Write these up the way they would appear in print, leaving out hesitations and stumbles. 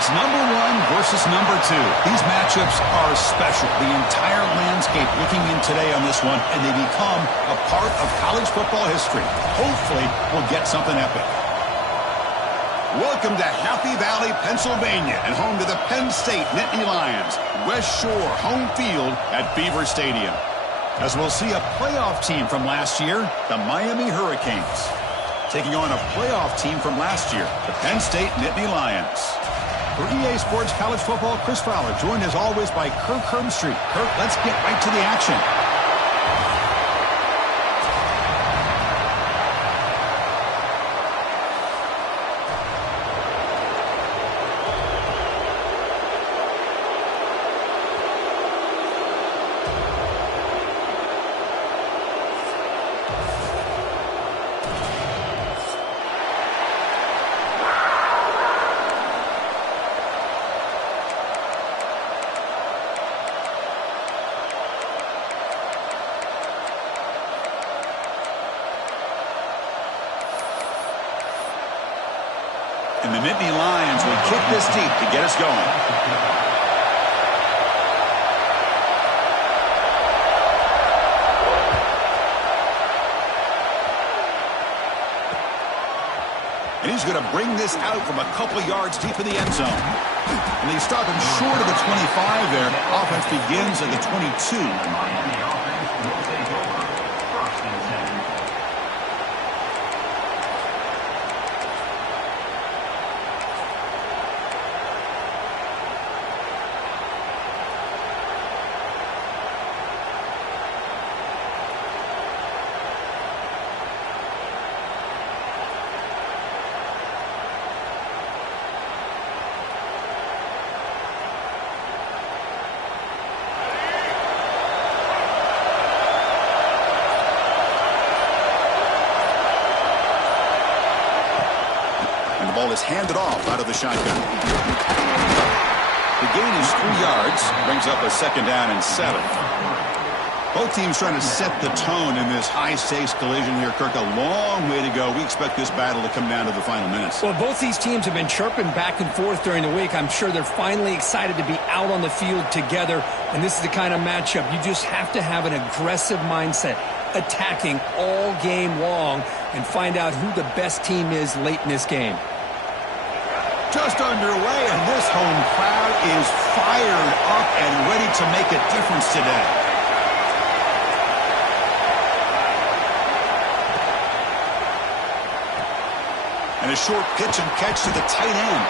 It's number 1 versus number 2. These matchups are special. The entire landscape looking in today on this one, and they become a part of college football history. Hopefully, we'll get something epic. Welcome to Happy Valley, Pennsylvania, and home to the Penn State Nittany Lions. West Shore home field at Beaver Stadium. As we'll see a playoff team from last year, the Miami Hurricanes, taking on a playoff team from last year, the Penn State Nittany Lions. For EA Sports College Football, Chris Fowler, joined as always by Kirk Herbstreit. Kirk, let's get right to the action. And the Nittany Lions will kick this deep to get us going. And he's going to bring this out from a couple yards deep in the end zone. And they stop him short of the 25 there. Offense begins at the 22. Is handed off out of the shotgun. The gain is 3 yards, brings up a 2nd down and 7. Both teams trying to set the tone in this high-stakes collision here, Kirk. A long way to go. We expect this battle to come down to the final minutes. Well, both these teams have been chirping back and forth during the week. I'm sure they're finally excited to be out on the field together, and this is the kind of matchup you just have to have an aggressive mindset, attacking all game long, and find out who the best team is late in this game. Just underway, and this home crowd is fired up and ready to make a difference today. And a short pitch and catch to the tight end.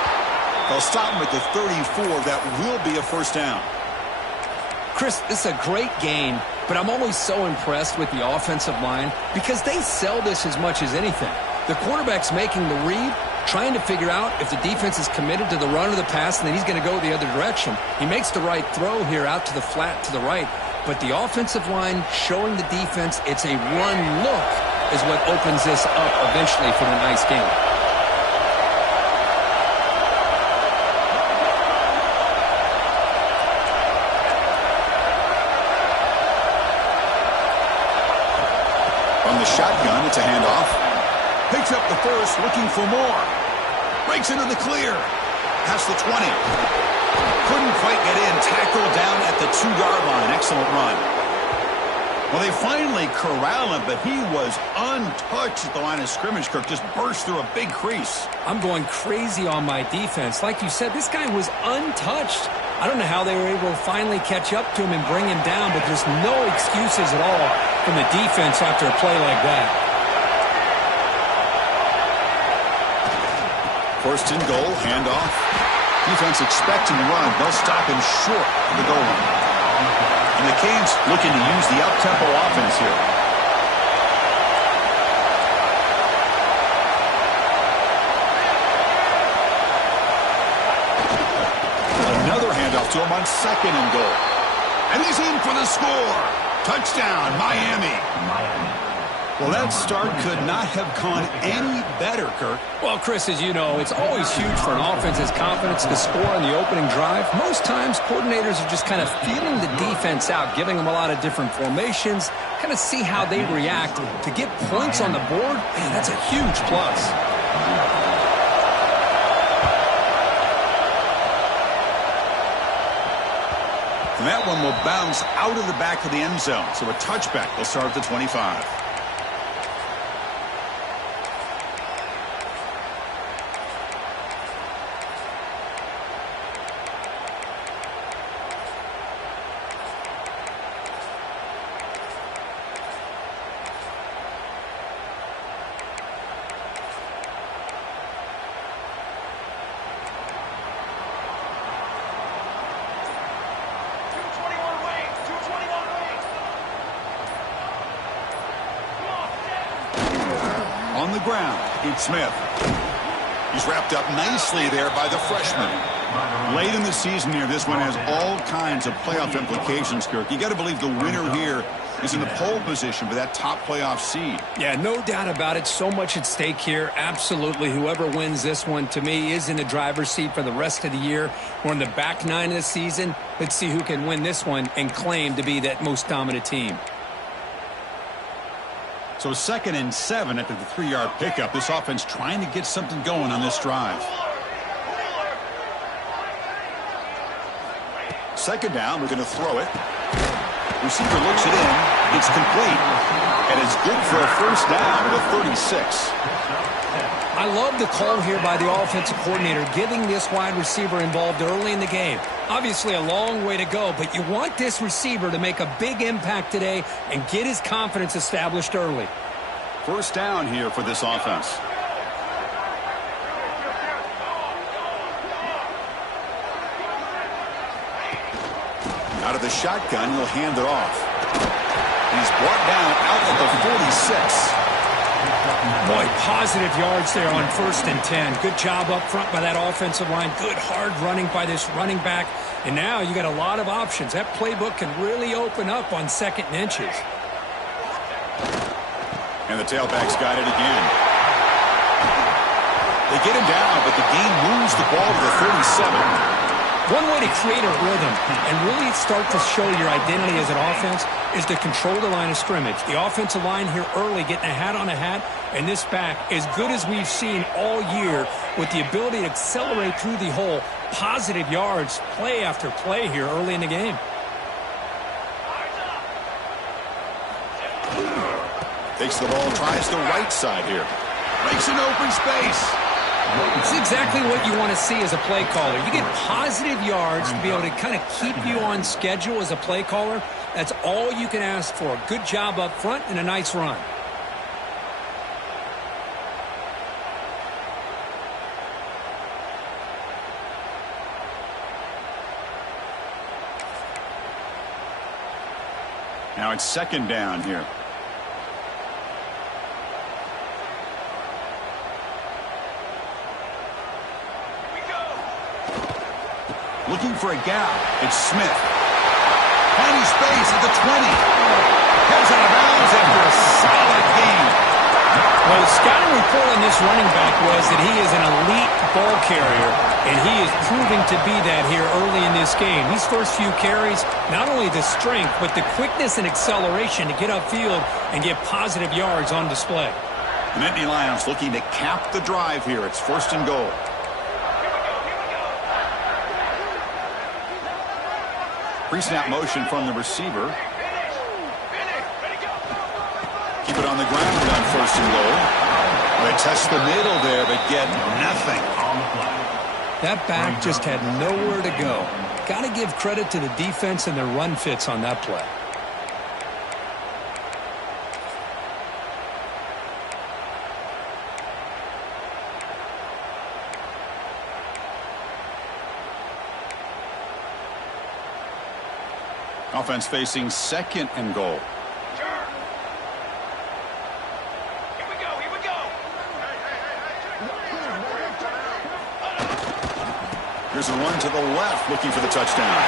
They'll stop him at the 34. That will be a 1st down. Chris, this is a great game, but I'm always so impressed with the offensive line because they sell this as much as anything. The quarterback's making the read, trying to figure out if the defense is committed to the run or the pass, and then he's going to go the other direction. He makes the right throw here out to the flat to the right, but the offensive line showing the defense it's a run look is what opens this up eventually for the nice game. From the shotgun, it's a handoff. Picks up the first, looking for more. Breaks into the clear. Past the 20. Couldn't quite get in. Tackled down at the 2-yard line. Excellent run. Well, they finally corral him, but he was untouched at the line of scrimmage. Kirk just burst through a big crease. I'm going crazy on my defense. Like you said, this guy was untouched. I don't know how they were able to finally catch up to him and bring him down, but there's no excuses at all from the defense after a play like that. 1st and goal, handoff. Defense expecting to run. They'll stop him short of the goal line. And the Canes looking to use the up-tempo offense here. Another handoff to him on 2nd and goal. And he's in for the score. Touchdown, Miami. Well, that start could not have gone any better, Kirk. Well, Chris, as you know, it's always huge for an offense's confidence to score on the opening drive. Most times, coordinators are just kind of feeling the defense out, giving them a lot of different formations, kind of see how they react. To get points on the board, man, that's a huge plus. And that one will bounce out of the back of the end zone. So a touchback will start at the 25. On the ground, it's Smith. He's wrapped up nicely there by the freshman. Late in the season here, this one has all kinds of playoff implications, Kirk. You got to believe the winner here is in the pole position for that top playoff seed. Yeah, no doubt about it. So much at stake here. Absolutely. Whoever wins this one, to me, is in the driver's seat for the rest of the year. We're in the back nine of the season. Let's see who can win this one and claim to be that most dominant team. So 2nd and 7 after the 3-yard pickup. This offense trying to get something going on this drive. 2nd down, we're going to throw it. Receiver looks it in. It's complete. And it's good for a first down at a 36. I love the call here by the offensive coordinator, getting this wide receiver involved early in the game. Obviously a long way to go, but you want this receiver to make a big impact today and get his confidence established early. First down here for this offense. Out of the shotgun, he'll hand it off. He's brought down out at the 46. Boy, positive yards there on 1st and 10. Good job up front by that offensive line. Good hard running by this running back. And now you got a lot of options. That playbook can really open up on 2nd and inches. And the tailback's got it again. They get him down, but the game moves the ball to the 37. One way to create a rhythm and really start to show your identity as an offense is to control the line of scrimmage. The offensive line here early getting a hat on a hat, and this back, as good as we've seen all year, with the ability to accelerate through the hole, positive yards, play after play here early in the game. Takes the ball, tries the right side here. Makes an open space. It's exactly what you want to see as a play caller. You get positive yards to be able to kind of keep you on schedule as a play caller. That's all you can ask for. Good job up front and a nice run. Now it's 2nd down here. Looking for a gap. It's Smith. Tiny space at the 20. Heads out of bounds after a solid gain. Well, the scouting report on this running back was that he is an elite ball carrier, and he is proving to be that here early in this game. These first few carries, not only the strength, but the quickness and acceleration to get upfield and get positive yards on display. The Nittany Lions looking to cap the drive here. It's 1st and goal. Pre-snap motion from the receiver. Keep it on the ground on 1st and goal. They test the middle there, but get nothing. That back just had nowhere to go. Got to give credit to the defense and their run fits on that play. Offense facing 2nd and goal. Here's a run to the left, looking for the touchdown.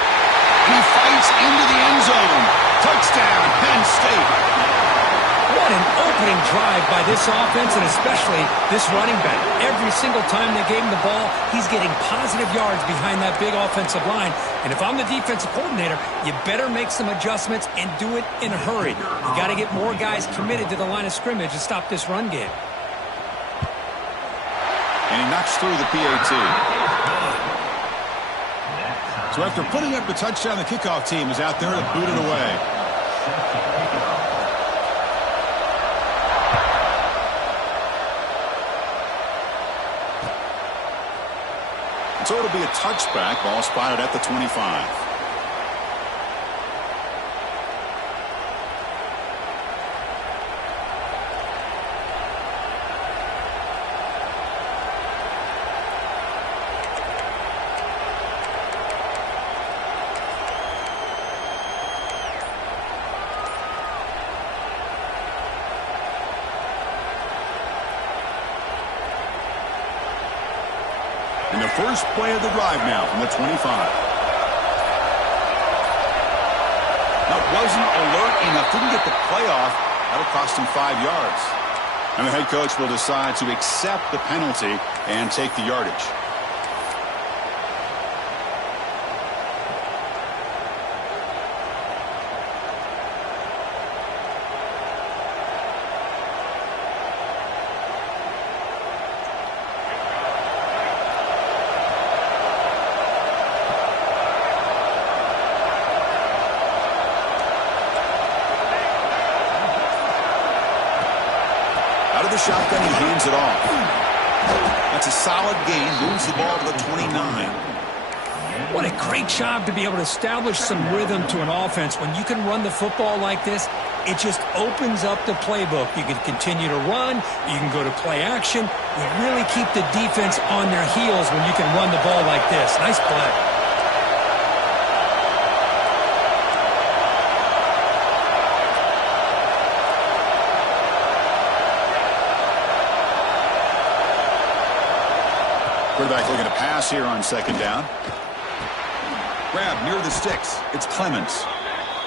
He fights into the end zone. Touchdown, Penn State. What an opening drive by this offense, and especially this running back. Every single time they gave him the ball, he's getting positive yards behind that big offensive line. And if I'm the defensive coordinator, you better make some adjustments and do it in a hurry. You got to get more guys committed to the line of scrimmage to stop this run game. And he knocks through the PAT. So after putting up the touchdown, the kickoff team is out there to boot it away. So it'll be a touchback. Ball spotted at the 25. And the first play of the drive now from the 25. That wasn't alert enough. Didn't get the play off. That'll cost him 5 yards. And the head coach will decide to accept the penalty and take the yardage. The shotgun, he hands it off. That's a solid gain. Moves the ball to the 29. What a great job to be able to establish some rhythm to an offense. When you can run the football like this, it just opens up the playbook. You can continue to run. You can go to play action. You really keep the defense on their heels when you can run the ball like this. Nice play. Quarterback looking to pass here on second down. Grab near the sticks. It's Clemens.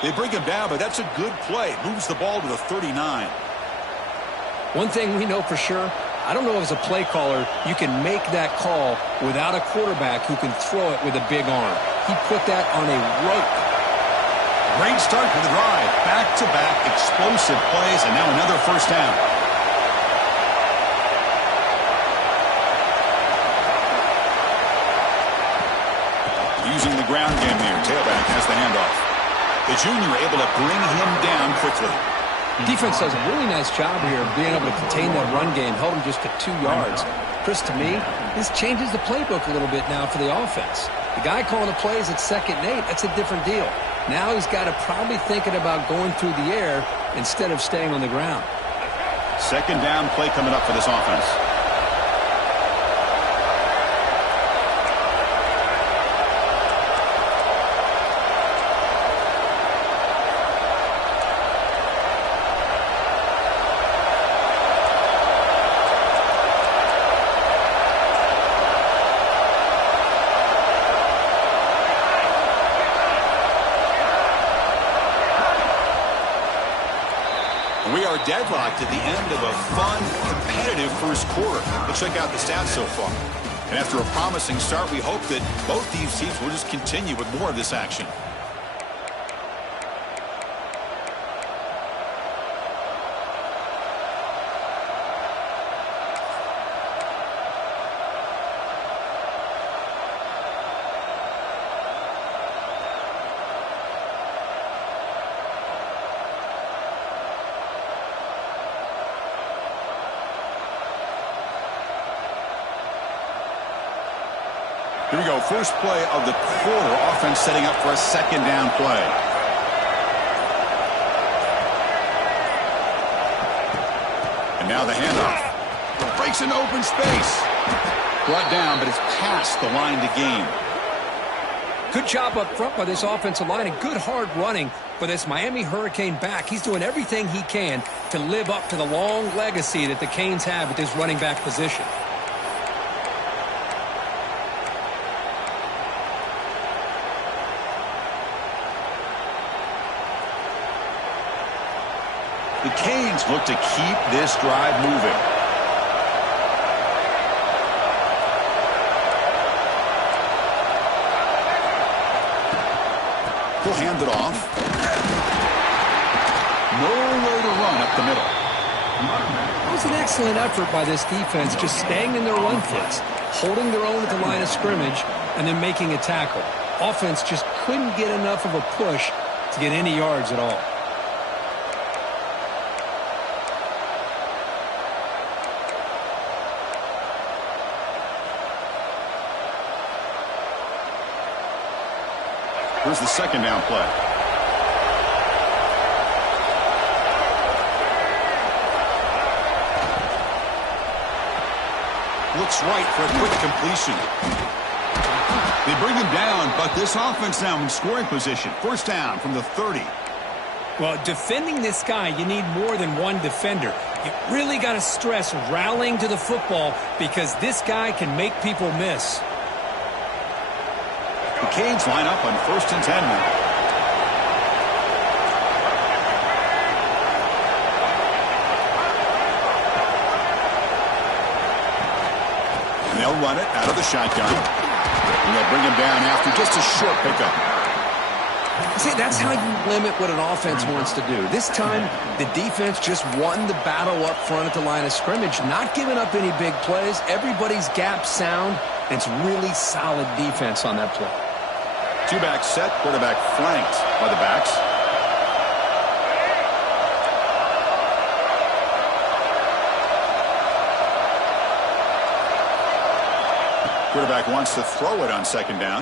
They bring him down, but that's a good play. Moves the ball to the 39. One thing we know for sure, I don't know if as a play caller you can make that call without a quarterback who can throw it with a big arm. He put that on a rope. Great start to the drive. Back-to-back explosive plays, and now another first down. Using the ground game here. Tailback has the handoff. The junior able to bring him down quickly. Defense does a really nice job here of being able to contain that run game. Held him just to 2 yards. Chris, to me, this changes the playbook a little bit now for the offense. The guy calling the plays at 2nd and 8, that's a different deal. Now he's got to probably thinking about going through the air instead of staying on the ground. Second down play coming up for this offense. We are deadlocked at the end of a fun, competitive first quarter. Let's check out the stats so far. And after a promising start, we hope that both these teams will just continue with more of this action. Here we go, first play of the quarter. Offense setting up for a second down play. And now the handoff. Breaks into open space. Brought down, but it's past the line to gain. Good job up front by this offensive line and good hard running for this Miami Hurricane back. He's doing everything he can to live up to the long legacy that the Canes have at this running back position. The Canes look to keep this drive moving. He'll hand it off. Nowhere to run up the middle. It was an excellent effort by this defense, just staying in their run fits, holding their own at the line of scrimmage, and then making a tackle. Offense just couldn't get enough of a push to get any yards at all. Here's the second down play. Looks right for a quick completion. They bring him down, but this offense now in scoring position. First down from the 30. Well, defending this guy, you need more than one defender. You really got to stress rallying to the football because this guy can make people miss. The Canes line up on 1st and 10 now. And they'll run it out of the shotgun. And they'll bring him down after just a short pickup. See, that's how you limit what an offense wants to do. This time, the defense just won the battle up front at the line of scrimmage, not giving up any big plays. Everybody's gap sound, and it's really solid defense on that play. Two-back set, quarterback flanked by the backs. Quarterback wants to throw it on second down.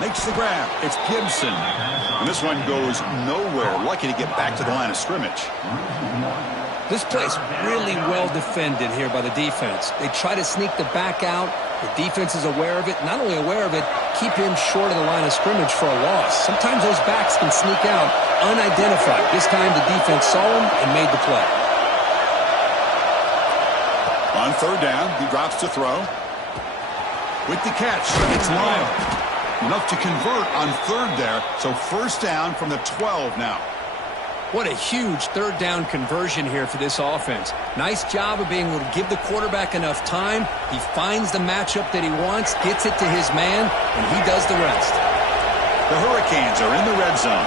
Makes the grab. It's Gibson. And this one goes nowhere. Lucky to get back to the line of scrimmage. This play's really well defended here by the defense. They try to sneak the back out. The defense is aware of it. Not only aware of it, keep him short of the line of scrimmage for a loss. Sometimes those backs can sneak out unidentified. This time the defense saw him and made the play. On third down, he drops to throw. With the catch, it's Lyle. Enough to convert on third there. So first down from the 12 now. What a huge third down conversion here for this offense. Nice job of being able to give the quarterback enough time. He finds the matchup that he wants, gets it to his man, and he does the rest. The Hurricanes are in the red zone.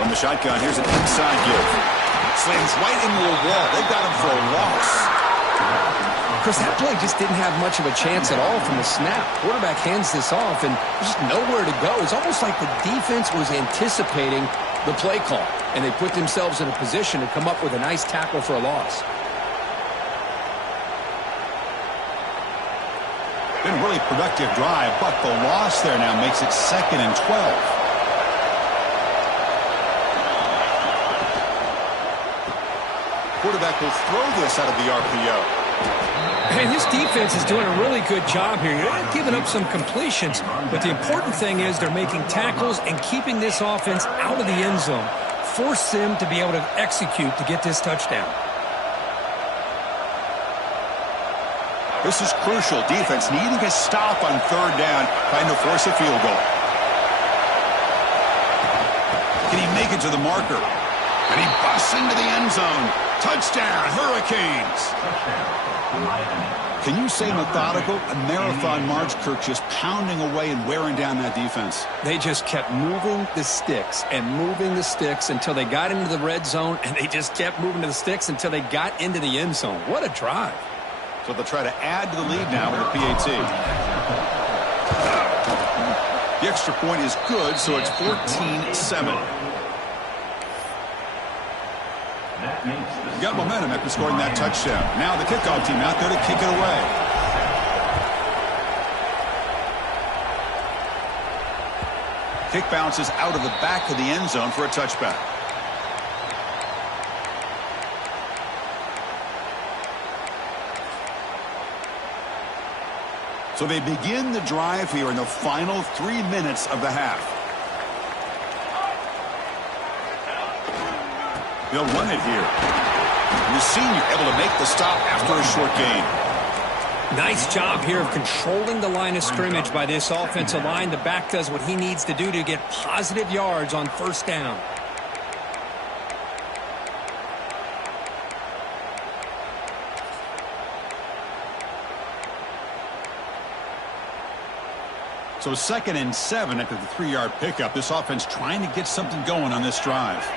From the shotgun, here's an inside give. Slams right into a wall. They've got him for a loss. Chris, that play just didn't have much of a chance at all from the snap. Quarterback hands this off, and there's just nowhere to go. It's almost like the defense was anticipating the play call, and they put themselves in a position to come up with a nice tackle for a loss. Been a really productive drive, but the loss there now makes it 2nd and 12. Quarterback will throw this out of the RPO. And this defense is doing a really good job here. They're not giving up some completions, but the important thing is they're making tackles and keeping this offense out of the end zone. Force them to be able to execute to get this touchdown. This is crucial. Defense needing a stop on third down, trying to force a field goal. Can he make it to the marker? And he busts into the end zone. Touchdown, Hurricanes. Can you say methodical? A marathon march, Kirk, just pounding away and wearing down that defense. They just kept moving the sticks and moving the sticks until they got into the red zone, and they just kept moving to the sticks until they got into the end zone. What a drive. So they'll try to add to the lead now with a PAT. The extra point is good, so it's 14-7. Got momentum after scoring that touchdown. Now the kickoff team out there to kick it away. Kick bounces out of the back of the end zone for a touchback. So they begin the drive here in the final 3 minutes of the half. They'll run it here. And the senior able to make the stop after a short gain. Nice job here of controlling the line of scrimmage by this offensive line. The back does what he needs to do to get positive yards on first down. So 2nd and 7 after the 3-yard pickup. This offense trying to get something going on this drive.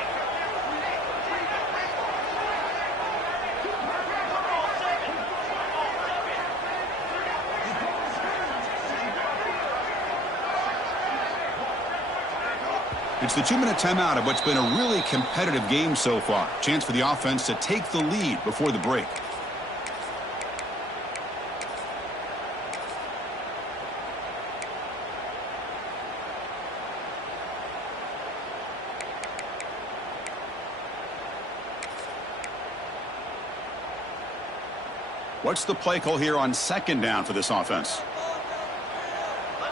It's the 2-minute timeout of what's been a really competitive game so far. Chance for the offense to take the lead before the break. What's the play call here on second down for this offense?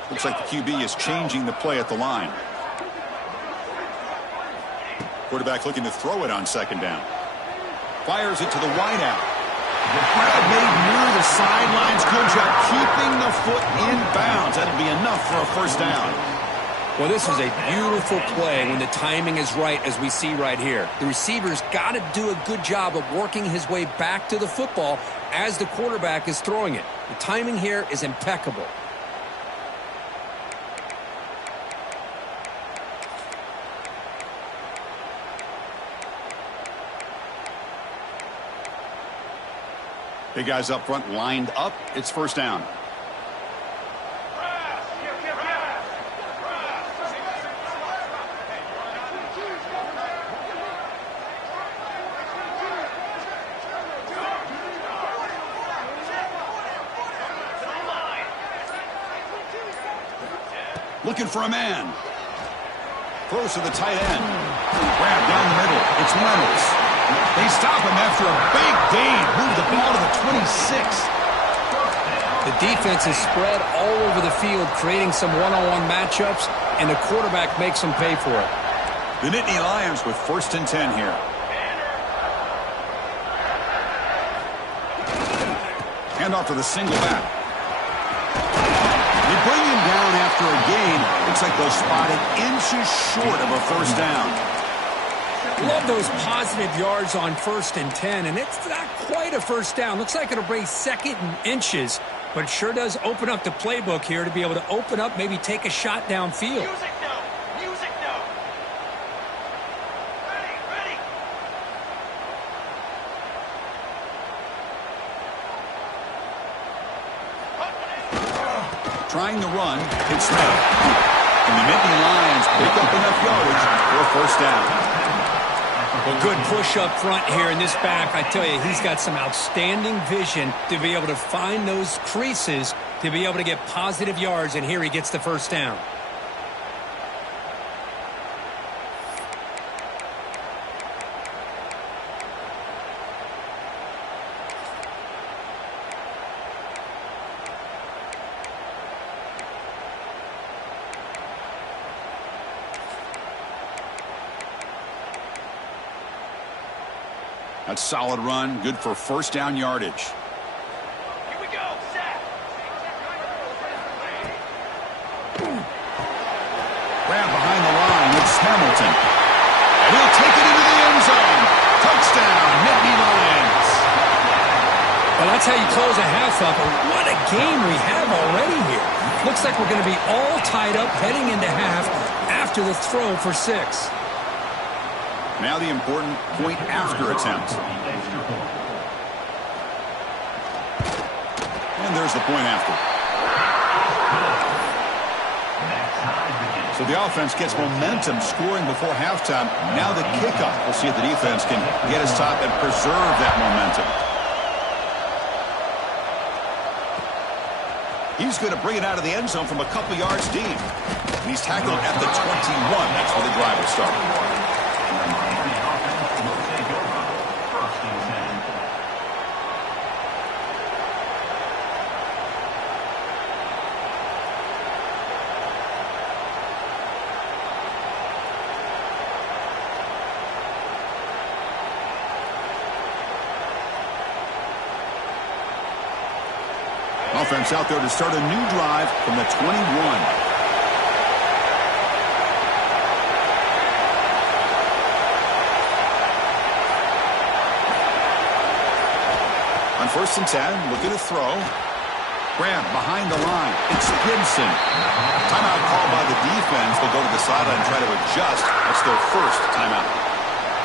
Looks like the QB is changing the play at the line. Quarterback looking to throw it on second down. Fires it to the wideout. The grab made near the sidelines. Good job keeping the foot in bounds. That'll be enough for a first down. Well, this is a beautiful play when the timing is right, as we see right here. The receiver's got to do a good job of working his way back to the football as the quarterback is throwing it. The timing here is impeccable. Big guys up front lined up. It's first down. Looking for a man. Throws to the tight end. Grab down the middle. It's Reynolds. They stop him after a big gain. Move the ball to the 26. The defense is spread all over the field, creating some one-on-one matchups, and the quarterback makes them pay for it. The Nittany Lions with 1st and 10 here. Hand off to the single back. They bring him down after a gain. Looks like they'll spot it inches short of a first down. Love those positive yards on 1st and 10, and it's not quite a first down. Looks like it'll bring 2nd and inches, but it sure does open up the playbook here to be able to open up, maybe take a shot downfield. Music note! Music note! Ready, ready! Trying to run, it's Smith. And the Nittany Lions pick up enough yardage for a first down. Well, good push up front here in this back. I tell you, he's got some outstanding vision to be able to find those creases to be able to get positive yards, and here he gets the first down. That's a solid run, good for first down yardage. Here we go, set! Grab behind the line, it's Hamilton. And he'll take it into the end zone. Touchdown, Nittany Lions. Well, that's how you close a half up. What a game we have already here. Looks like we're going to be all tied up heading into half after the throw for 6. Now the important point after attempt. And there's the point after. So the offense gets momentum scoring before halftime. Now the kickoff. We'll see if the defense can get his top and preserve that momentum. He's going to bring it out of the end zone from a couple yards deep. And he's tackled at the 21. That's where the drive will start. Offense out there to start a new drive from the 21. On 1st and 10, looking to throw. Grab behind the line. It's Gibson. Timeout called by the defense. They'll go to the sideline and try to adjust. That's their first timeout.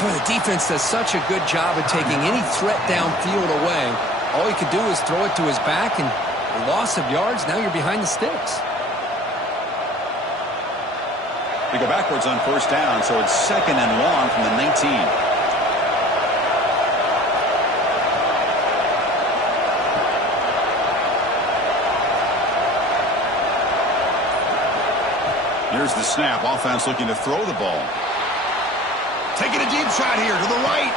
Boy, the defense does such a good job of taking any threat downfield away. All he could do is throw it to his back, and loss of yards, now you're behind the sticks. They go backwards on first down, so it's second and long from the 19. Here's the snap. Offense looking to throw the ball. Taking a deep shot here to the right.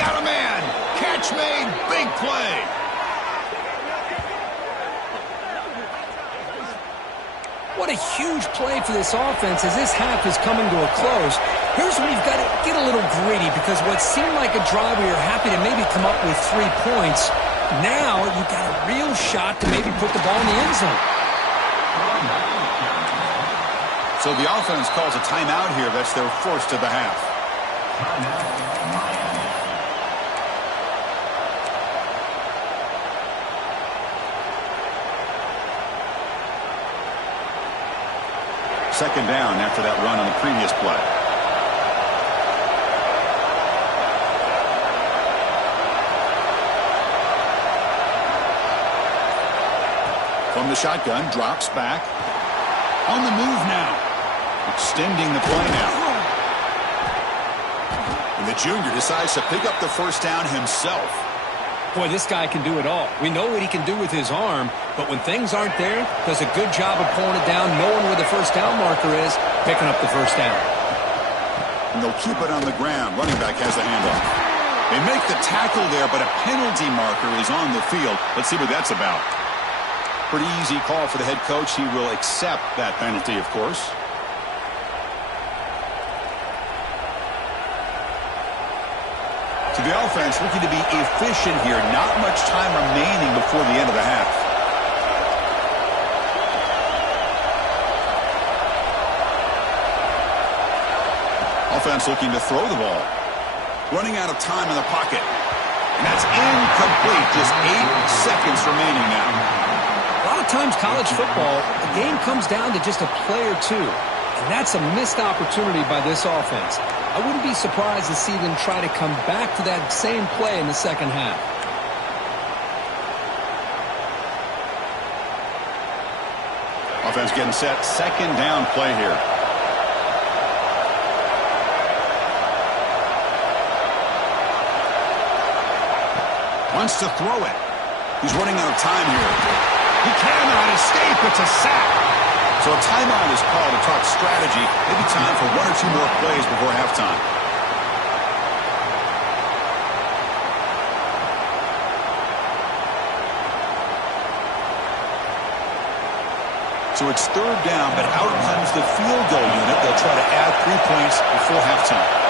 Got a man. Catch made. Big play. What a huge play for this offense as this half is coming to a close. Here's where you've got to get a little greedy, because what seemed like a drive where you're happy to maybe come up with 3 points, now you've got a real shot to maybe put the ball in the end zone. So the offense calls a timeout here. That's their first of the half. Second down after that run on the previous play. From the shotgun, drops back. On the move now. Extending the play now. And the junior decides to pick up the first down himself. Boy, this guy can do it all. We know what he can do with his arm, but when things aren't there, does a good job of pulling it down, knowing where the first down marker is, picking up the first down. And they'll keep it on the ground. Running back has the handoff. They make the tackle there, but a penalty marker is on the field. Let's see what that's about. Pretty easy call for the head coach. He will accept that penalty, of course. So the offense looking to be efficient here. Not much time remaining before the end of the half. Offense looking to throw the ball. Running out of time in the pocket. And that's incomplete. Just 8 seconds remaining now. A lot of times college football, the game comes down to just a play or two. And that's a missed opportunity by this offense. I wouldn't be surprised to see them try to come back to that same play in the second half. Offense getting set. Second down play here. Wants to throw it. He's running out of time here. He cannot escape. It's a sack. So a timeout is called to talk strategy. Maybe time for 1 or 2 more plays before halftime. So it's third down, but out comes the field goal unit. They'll try to add 3 points before halftime.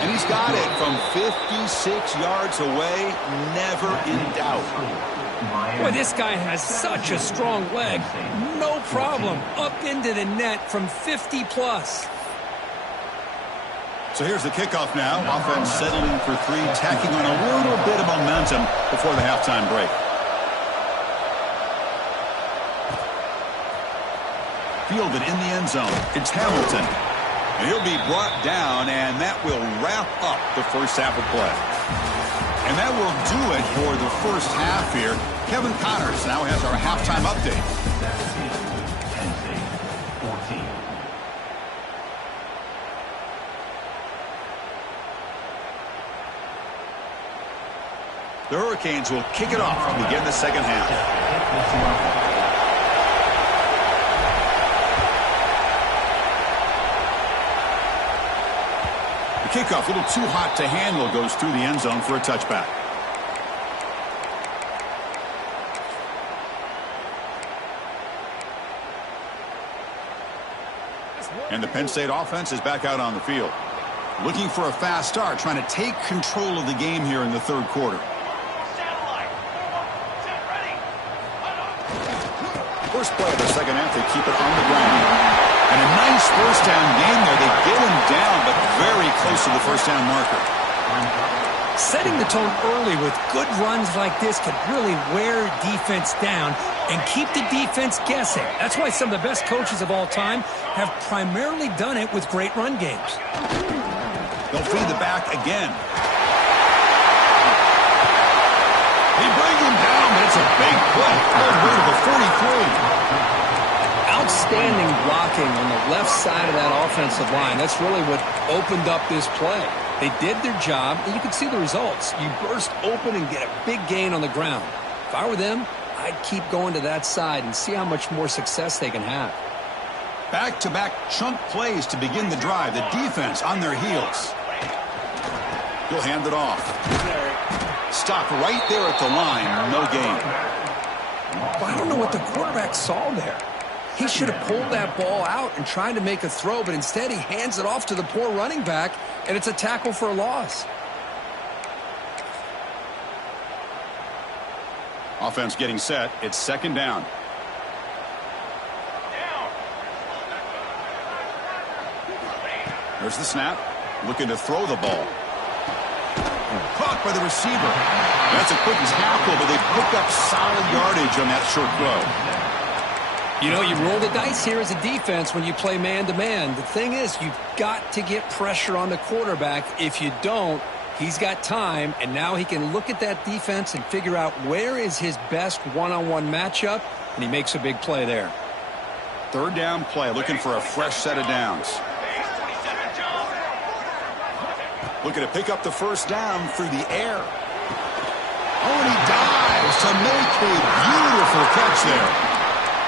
And he's got it from 56 yards away, never in doubt. Boy, this guy has such a strong leg. No problem. Up into the net from 50 plus. So here's the kickoff now. Offense settling for 3, tacking on a little bit of momentum before the halftime break. Fielded in the end zone. It's Hamilton. And he'll be brought down, and that will wrap up the first half of play. And that will do it for the first half here. Kevin Connors now has our halftime update. The Hurricanes will kick it off and begin the second half. Kickoff, a little too hot to handle, goes through the end zone for a touchback. And the Penn State offense is back out on the field. Looking for a fast start, trying to take control of the game here in the third quarter. First play of the second half, they keep it on the ground. And a nice first down game there. They get him down, but very close to the first down marker. Setting the tone early with good runs like this can really wear defense down and keep the defense guessing. That's why some of the best coaches of all time have primarily done it with great run games. They'll feed the back again. He brings him down, but it's a big play. All the way to the 43. Outstanding blocking on the left side of that offensive line. That's really what opened up this play. They did their job, and you can see the results. You burst open and get a big gain on the ground. If I were them, I'd keep going to that side and see how much more success they can have. Back-to-back chunk plays to begin the drive. The defense on their heels. He'll hand it off. Stop right there at the line. No gain. Well, I don't know what the quarterback saw there. He should have pulled that ball out and tried to make a throw, but instead he hands it off to the poor running back, and it's a tackle for a loss. Offense getting set. It's second down. There's the snap. Looking to throw the ball. Caught by the receiver. That's a quick tackle, but they pick up solid yardage on that short throw. You know, you roll the dice here as a defense when you play man-to-man. The thing is, you've got to get pressure on the quarterback. If you don't, he's got time, and now he can look at that defense and figure out where is his best one-on-one matchup, and he makes a big play there. Third down play, looking for a fresh set of downs. Looking to pick up the first down through the air. Oh, and he dives to make a beautiful catch there.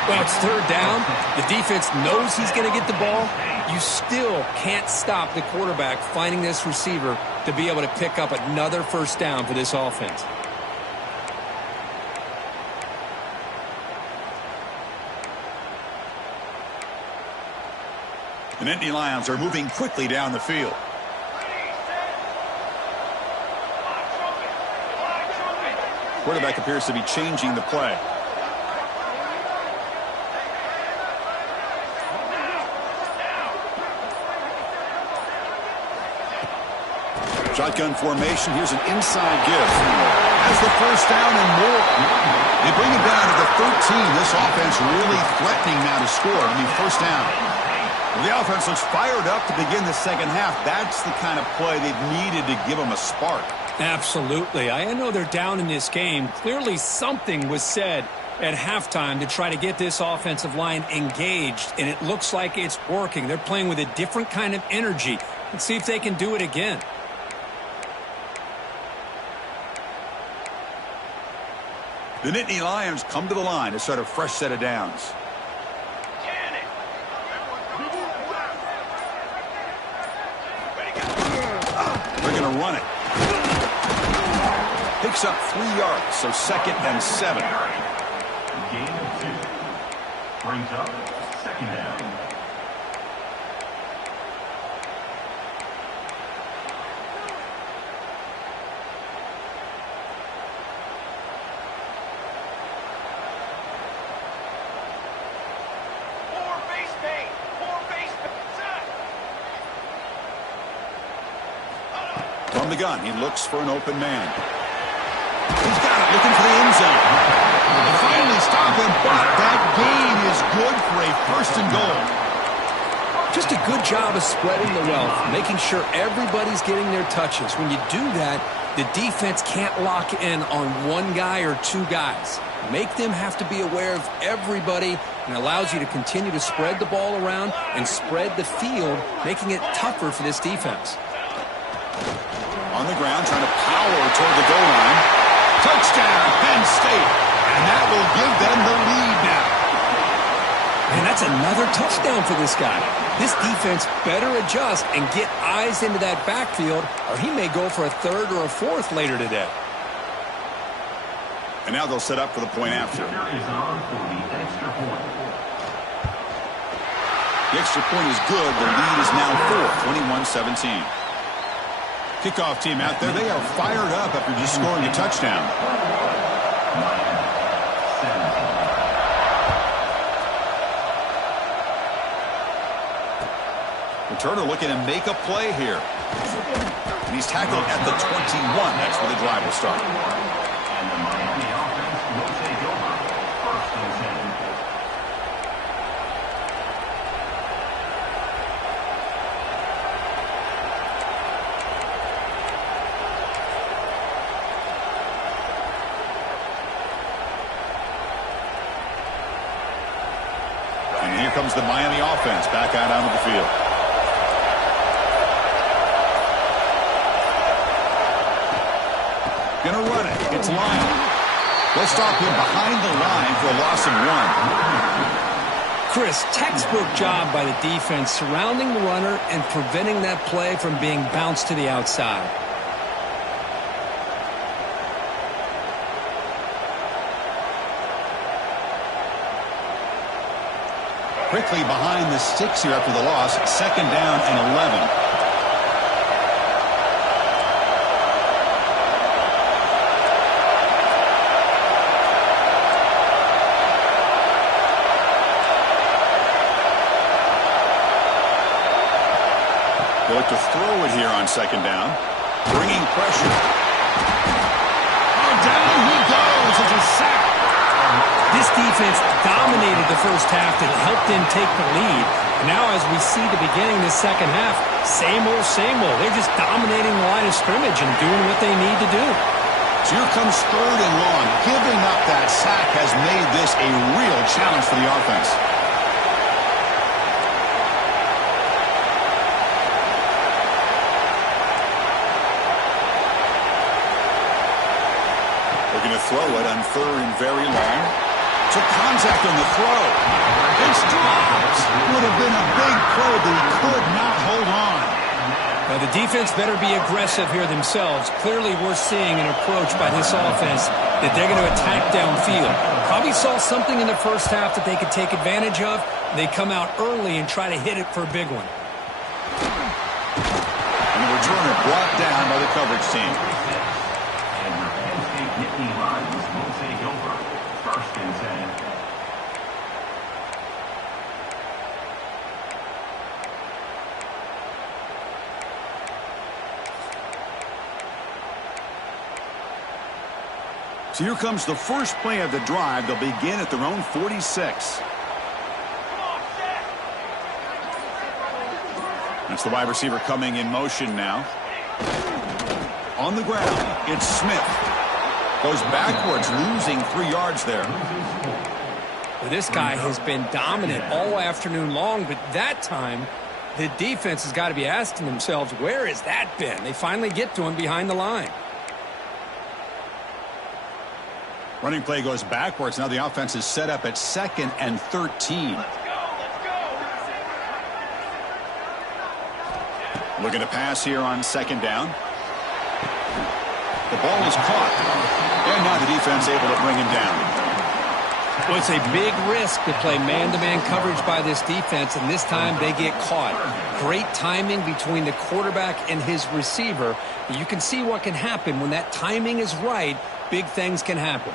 Well, it's third down. The defense knows he's going to get the ball. You still can't stop the quarterback finding this receiver to be able to pick up another first down for this offense. The Nittany Lions are moving quickly down the field. Quarterback appears to be changing the play. Shotgun formation. Here's an inside give. Has the first down and more. They bring it down to the 13. This offense really threatening now to score. First down. The offense looks fired up to begin the second half. That's the kind of play they've needed to give them a spark. Absolutely. I know they're down in this game. Clearly something was said at halftime to try to get this offensive line engaged, and it looks like it's working. They're playing with a different kind of energy. Let's see if they can do it again. The Nittany Lions come to the line to start a fresh set of downs. They're going to run it. Picks up 3 yards, so second and 7. Gain of 2. Brings up second down. From the gun, he looks for an open man. He's got it, looking for the end zone. They finally stop him, but that gain is good for a first and goal. Just a good job of spreading the wealth, making sure everybody's getting their touches. When you do that, the defense can't lock in on one guy or two guys. Make them have to be aware of everybody, and allows you to continue to spread the ball around and spread the field, making it tougher for this defense. On the ground, trying to power toward the goal line. Touchdown, Penn State. And that will give them the lead now. And that's another touchdown for this guy. This defense better adjust and get eyes into that backfield, or he may go for a third or a fourth later today. And now they'll set up for the point after. The extra point is good. The lead is now 4, 21-17. Kickoff team out there. They are fired up after just scoring a touchdown. Returner looking to make a play here. And he's tackled at the 21. That's where the drive will start. And the Miami offense will take over. First and 10. comes the Miami offense back out onto the field. Gonna run it. It's Lyle. They'll stop him behind the line for a loss of 1. Chris, textbook job by the defense surrounding the runner and preventing that play from being bounced to the outside. Quickly behind the sticks here after the loss. 2nd down and 11. They look to throw it here on 2nd down. Bringing pressure. Oh, down he goes. It's a sack. This defense dominated the first half that helped them take the lead. Now as we see the beginning of the second half, same old, same old. They're just dominating the line of scrimmage and doing what they need to do. So here comes 3rd and long. Giving up that sack has made this a real challenge for the offense. Looking to throw it on 3rd and very long. Took contact on the throw. It's dropped. Would have been a big play, but he could not hold on. Now the defense better be aggressive here themselves. Clearly we're seeing an approach by this offense that they're going to attack downfield. Probably saw something in the first half that they could take advantage of. They come out early and try to hit it for a big one. And the returner brought down by the coverage team. And your Penn State Nittany Lions will take over. 1st and 10. So here comes the first play of the drive. They'll begin at their own 46. That's the wide receiver coming in motion now. On the ground, it's Smith. Goes backwards, losing 3 yards there. Well, this guy has been dominant all afternoon long, but that time the defense has got to be asking themselves, where has that been? They finally get to him behind the line. Running play goes backwards. Now the offense is set up at 2nd and 13. Looking to pass here on 2nd down. The ball is caught. And now the defense able to bring him down. Well, it's a big risk to play man-to-man coverage by this defense, and this time they get caught. Great timing between the quarterback and his receiver. You can see what can happen when that timing is right. Big things can happen.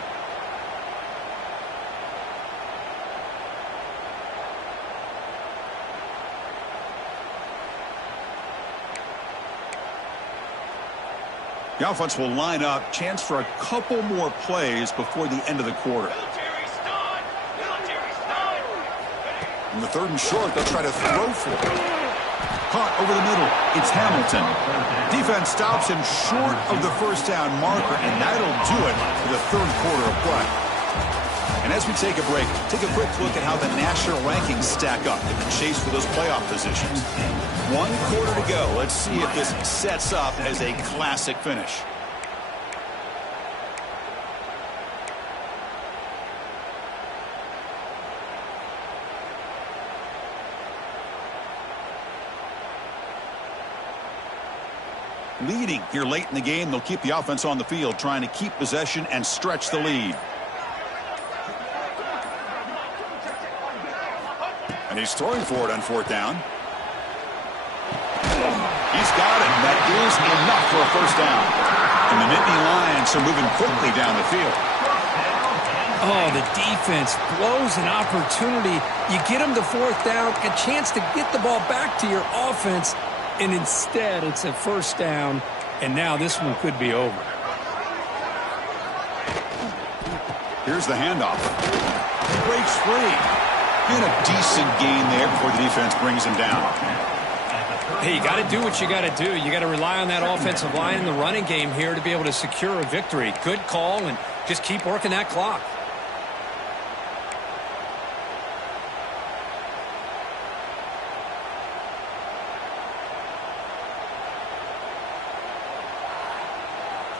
The offense will line up. Chance for a couple more plays before the end of the quarter. In the 3rd and short, they'll try to throw for it. Caught over the middle. It's Hamilton. Defense stops him short of the 1st down marker, and that'll do it for the 3rd quarter of play. And as we take a break, take a quick look at how the national rankings stack up in the chase for those playoff positions. 1 quarter to go. Let's see if this sets up as a classic finish. Leading here late in the game, they'll keep the offense on the field, trying to keep possession and stretch the lead. And he's throwing for it on 4th down. He's got it. That is enough for a 1st down. And the Nittany Lions are moving quickly down the field. Oh, the defense blows an opportunity. You get them to 4th down, a chance to get the ball back to your offense, and instead it's a 1st down, and now this one could be over. Here's the handoff. He breaks free. And a decent gain there before the defense brings him down. Hey, you got to do what you got to do. You got to rely on that offensive line in the running game here to be able to secure a victory. Good call, and just keep working that clock.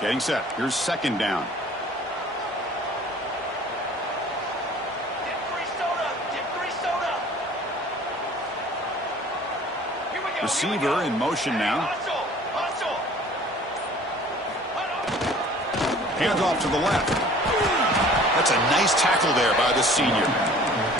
Getting set. Here's second down. Dip 3 soda. Dip 3 soda. Here we go. Receiver in motion now. Hustle. Hustle. Hands off to the left. That's a nice tackle there by the senior.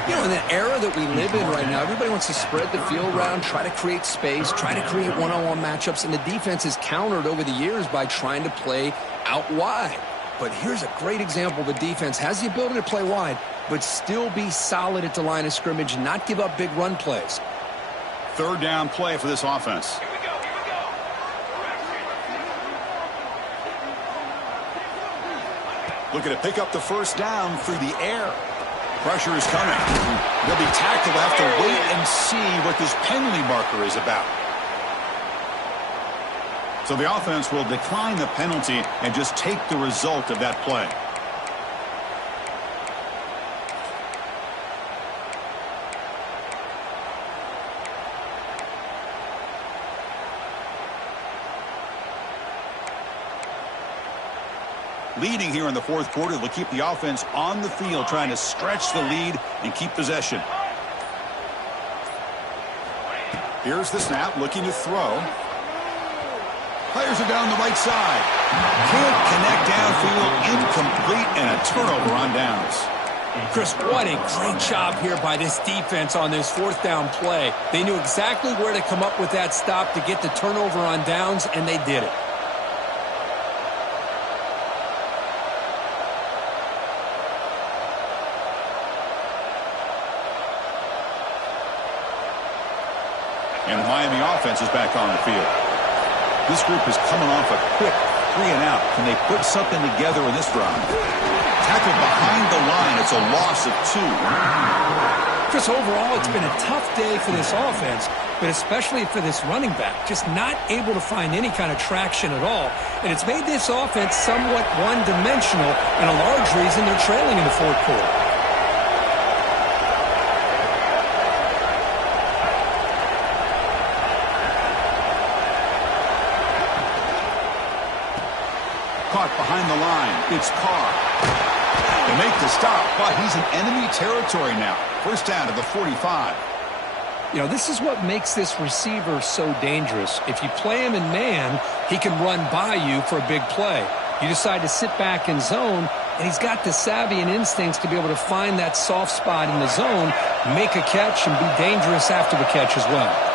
You know, in the era that we live in right now, everybody wants to spread the field around, try to create space, try to create one-on-one matchups, and the defense is countered over the years by trying to play out wide. But here's a great example. The defense has the ability to play wide, but still be solid at the line of scrimmage, not give up big run plays. Third down play for this offense. Here we go. Here we go. Looking to pick up the first down through the air. Pressure is coming. They'll be tackled. Have to wait and see what this penalty marker is about. So the offense will decline the penalty and just take the result of that play. Leading here in the fourth quarter, they'll keep the offense on the field, trying to stretch the lead and keep possession. Here's the snap, looking to throw. Players are down the right side. Can't connect downfield, incomplete, and a turnover on downs. Chris, what a great job here by this defense on this fourth down play. They knew exactly where to come up with that stop to get the turnover on downs, and they did it. And the Miami offense is back on the field. This group is coming off a quick 3-and-out. Can they put something together in this drive? Tackled behind the line. It's a loss of 2. Chris, overall, it's been a tough day for this offense, but especially for this running back. Just not able to find any kind of traction at all. And it's made this offense somewhat one-dimensional, and a large reason they're trailing in the fourth quarter. Caught behind the line. It's Carr. They make the stop, but he's in enemy territory now. First down to the 45. You know, this is what makes this receiver so dangerous. If you play him in man, he can run by you for a big play. You decide to sit back in zone, and he's got the savvy and instincts to be able to find that soft spot in the zone, make a catch, and be dangerous after the catch as well.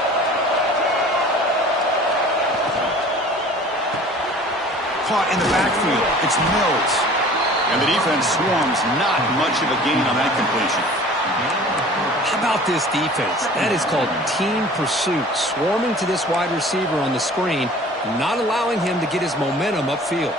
Caught in the backfield. It's Mills. And the defense swarms. Not much of a gain on that completion. How about this defense? That is called team pursuit. Swarming to this wide receiver on the screen, not allowing him to get his momentum upfield.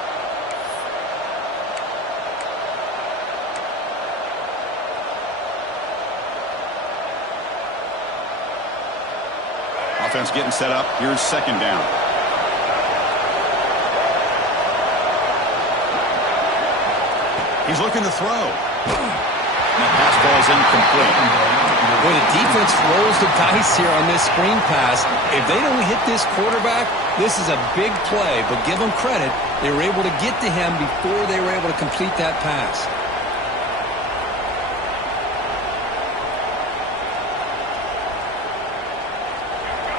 Offense getting set up. Here's second down. He's looking to throw. And that pass ball is incomplete. Boy, the defense rolls the dice here on this screen pass. If they don't hit this quarterback, this is a big play. But give them credit. They were able to get to him before they were able to complete that pass.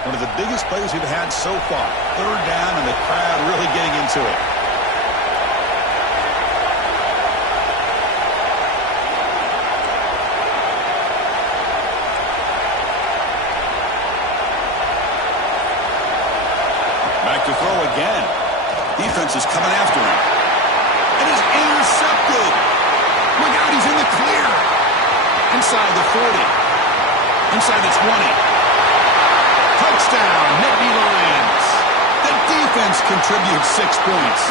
One of the biggest plays we've had so far. Third down and the crowd really getting into it. Back to throw again. Defense is coming after him. And he's intercepted. Look out, he's in the clear. Inside the 40. Inside the 20. Touchdown, Nittany Lions. The defense contributes 6 points.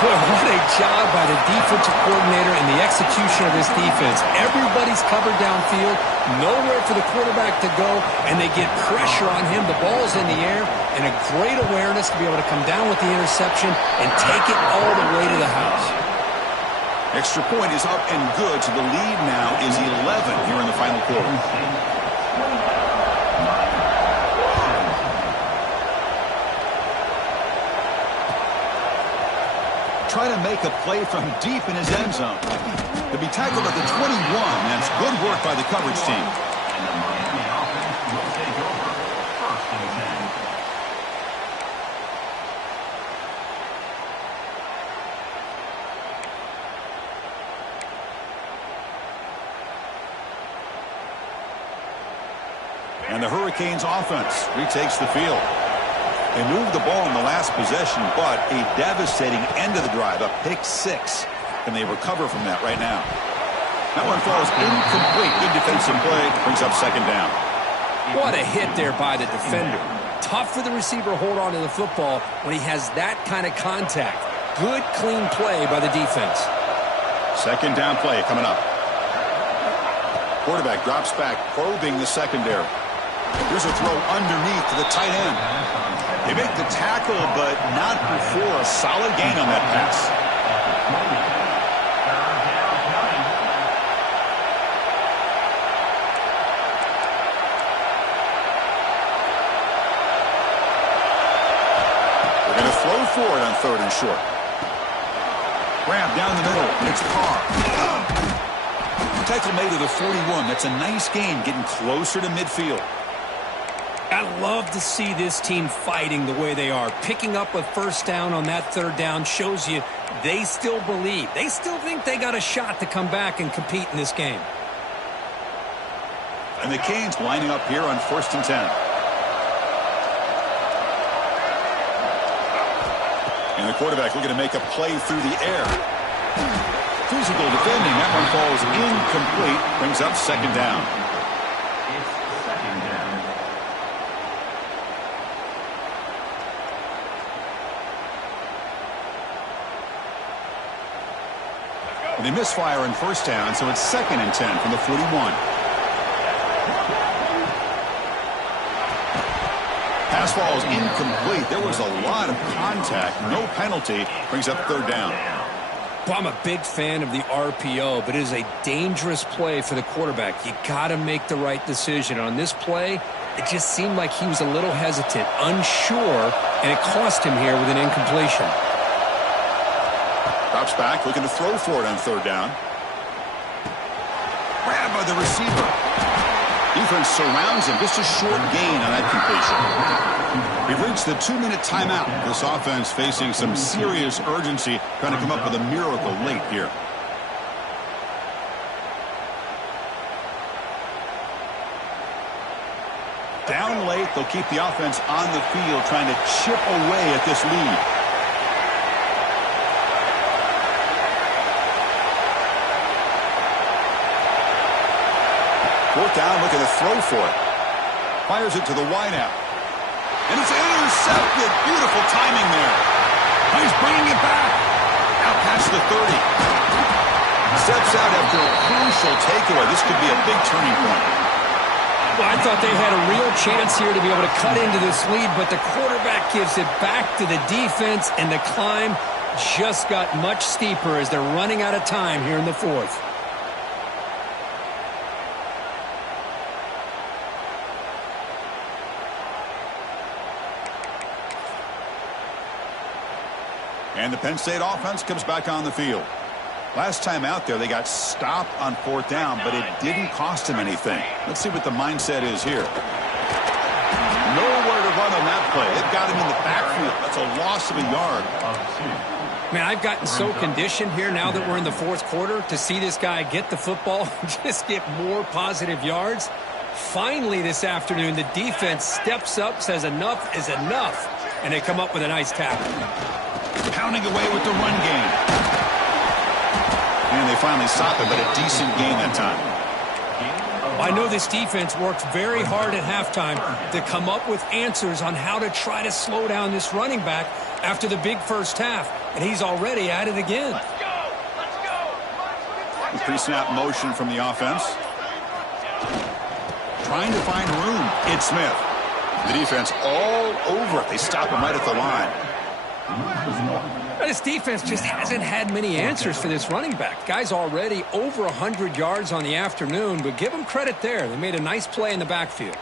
Boy, what a job by the defensive coordinator and the execution of this defense. Everybody's covered downfield, nowhere for the quarterback to go, and they get pressure on him. The ball's in the air, and a great awareness to be able to come down with the interception and take it all the way to the house. Extra point is up and good, so the lead now is 11 here in the final quarter. trying to make a play from deep in his end zone. To be tackled at the 21, that's good work by the coverage team. And the Miami offense will take over. First and 10. And the Hurricanes offense retakes the field. They moved the ball in the last possession, but a devastating end of the drive, a pick 6. Can they recover from that right now? That one falls incomplete. Good defensive play. Brings up second down. What a hit there by the defender. Tough for the receiver to hold on to the football when he has that kind of contact. Good, clean play by the defense. Second down play coming up. Quarterback drops back, probing the secondary. Here's a throw underneath to the tight end. They make the tackle, but not before a solid gain on that pass. They're going to throw for it on 3rd and short. Grab down the middle, and it's Carr. Tackle made to the 41. That's a nice gain, getting closer to midfield. I love to see this team fighting the way they are. Picking up a first down on that 3rd down shows you they still believe. They still think they got a shot to come back and compete in this game. And the Canes lining up here on 1st and 10. And the quarterback looking to make a play through the air. Physical defending. That one falls incomplete. Brings up second down. It's second down. And they misfire on 1st down, so it's 2nd and 10 from the 41. Pass falls incomplete. There was a lot of contact. No penalty. Brings up 3rd down. Well, I'm a big fan of the RPO, but it is a dangerous play for the quarterback. You got to make the right decision. On this play, it just seemed like he was a little hesitant, unsure, and it cost him here with an incompletion. Drops back, looking to throw for it on 3rd down. Grab by the receiver. Defense surrounds him. Just a short gain on that completion. We've reached the 2-minute timeout. This offense facing some serious urgency, trying to come up with a miracle late here. Down late, they'll keep the offense on the field, trying to chip away at this lead. Fourth down, looking to throw for it. Fires it to the wideout. And it's intercepted. Beautiful timing there. He's bringing it back. Out past the 30. Steps out after a crucial takeaway. This could be a big turning point. Well, I thought they had a real chance here to be able to cut into this lead, but the quarterback gives it back to the defense, and the climb just got much steeper as they're running out of time here in the 4th. And the Penn State offense comes back on the field. Last time out there, they got stopped on 4th down, but it didn't cost them anything. Let's see what the mindset is here. Nowhere to run on that play. They've got him in the backfield. That's a loss of a yard. Man, I've gotten so conditioned here now that we're in the 4th quarter to see this guy get the football and just get more positive yards. Finally this afternoon, the defense steps up, says enough is enough, and they come up with a nice tackle. Pounding away with the run game. And they finally stop it, but a decent gain that time. I know this defense worked very hard at halftime to come up with answers on how to try to slow down this running back after the big first half, and he's already at it again. Let's go! Let's go! Pre-snap motion from the offense. Trying to find room. It's Smith. The defense all over it. They stop him right at the line. This defense just hasn't had many answers for this running back. Guy's already over 100 yards on the afternoon, but give him credit there. They made a nice play in the backfield.